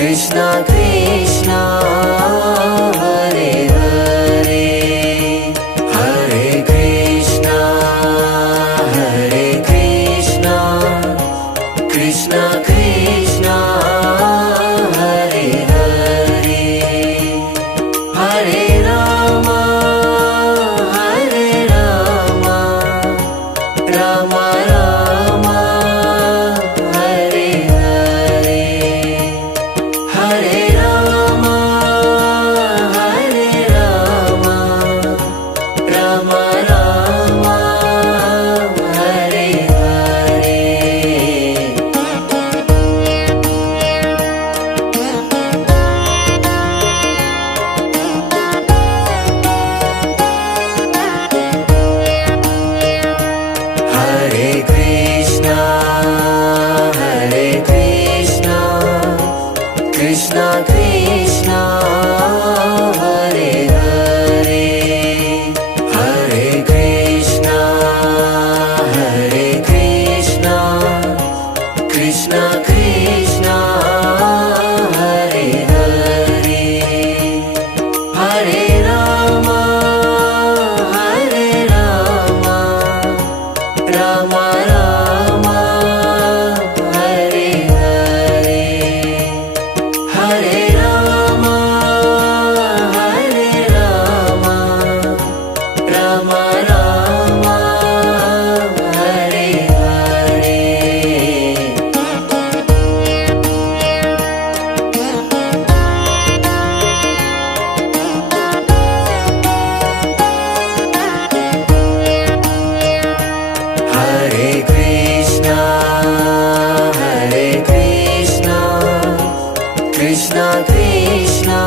Krishna Krishna Hare Hare Hare Krishna Hare Krishna Krishna Krishna Hare Hare Hare Rama Hare Rama Rama Rama Hare Hare Hare Rama Hare Rama Rama Rama Hare Hare Hare Krishna Hare Krishna Krishna Krishna Hare Hare Hare Krishna Hare Krishna Krishna Krishna Hare Hare Hare Rama Hare Rama Rama Rama Hare Hare Hare Rama Hare Rama Rama Rama Hare Hare Hare Krishna Hare Krishna Krishna Krishna